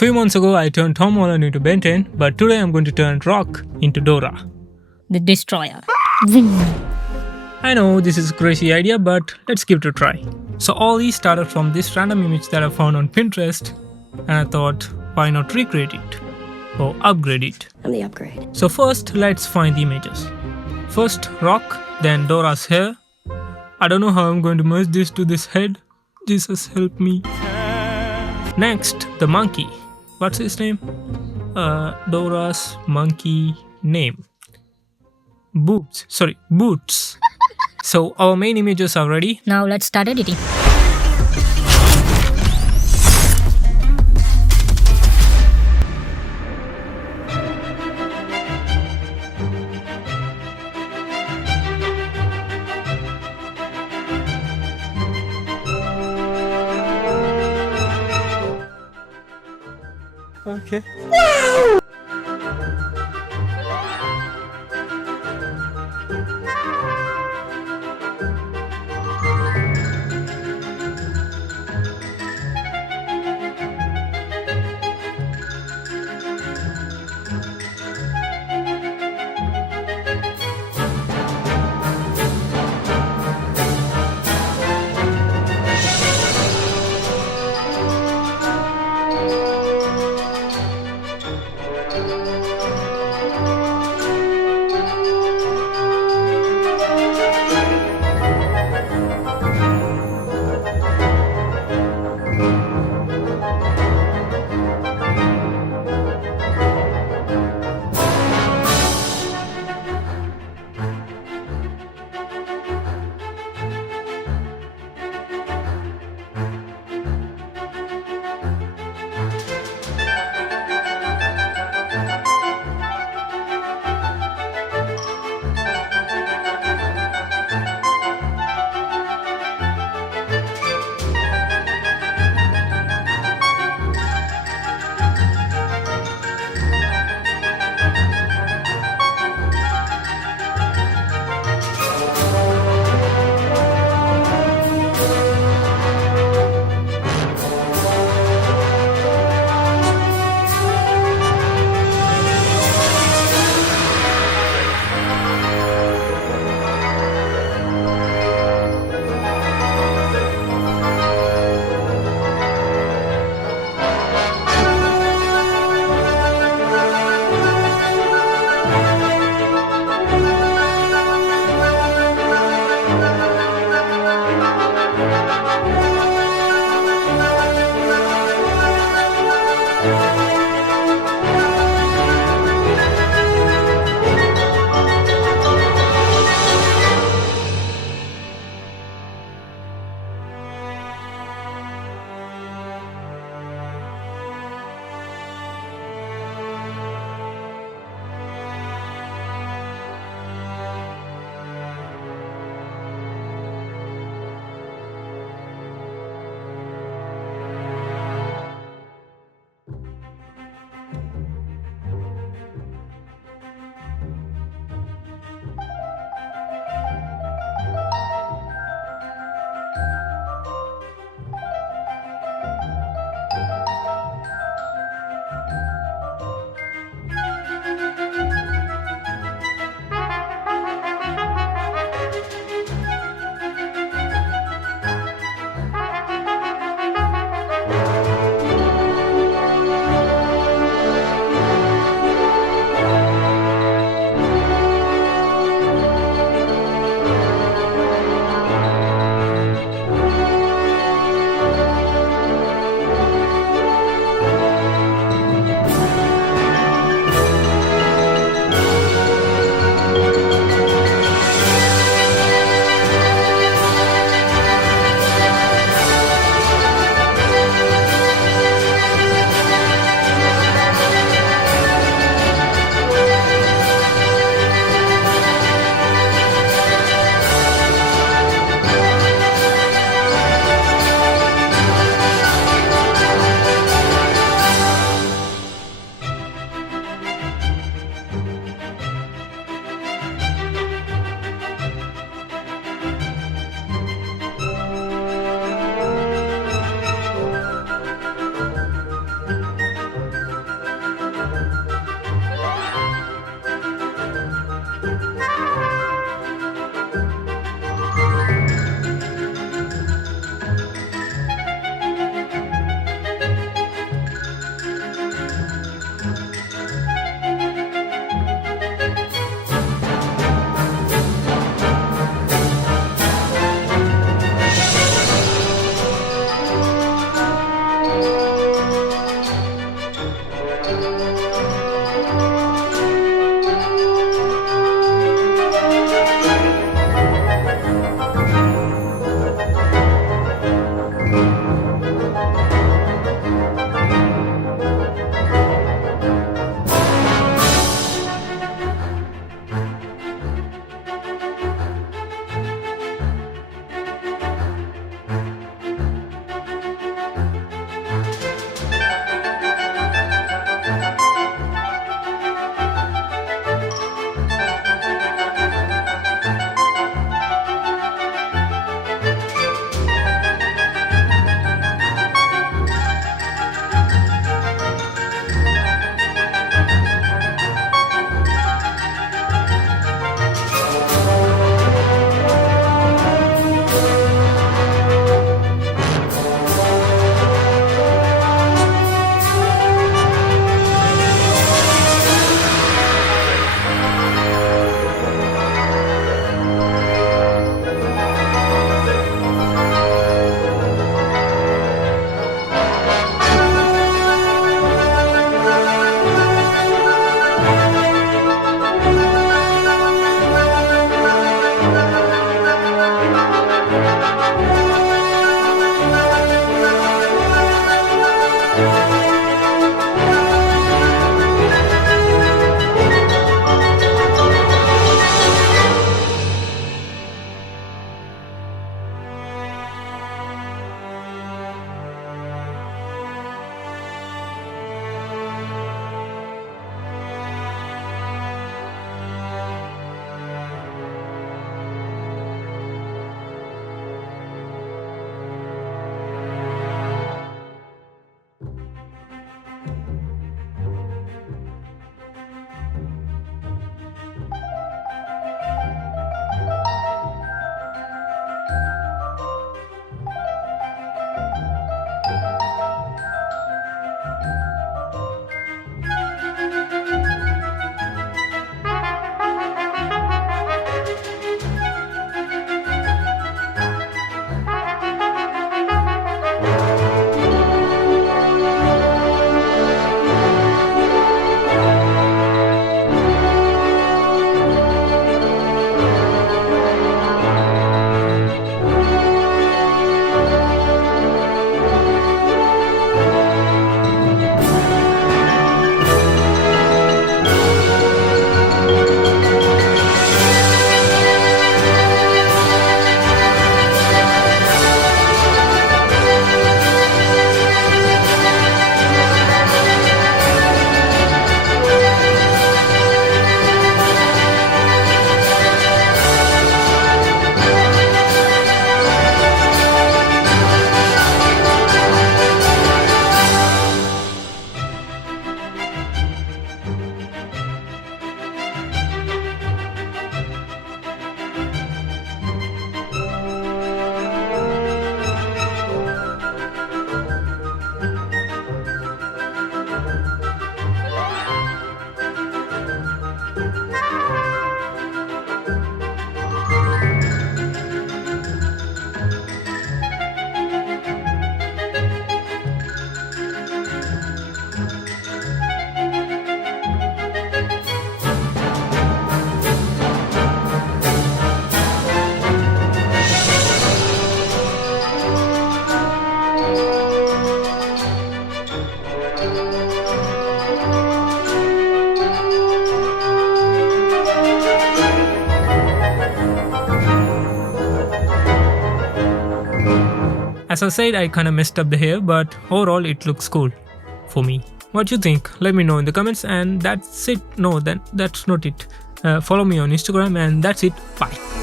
Few months ago I turned Tom Holland into Ben 10, but today I'm going to turn Rock into Dora The Destroyer. I know this is a crazy idea, but let's give it a try. So all these started from this random image that I found on Pinterest, and I thought, why not recreate it or upgrade it? I'm the upgrade. So first, let's find the images. First Rock, then Dora's hair. I don't know how I'm going to merge this to this head. Jesus help me. Next, the monkey. What's his name? Dora's monkey name. Boots. So our main images are ready. Now let's start editing. Okay. As I said, I kinda messed up the hair, but overall it looks cool for me. What you think? Let me know in the comments, and that's it. No, that's not it. Follow me on Instagram, and that's it. Bye.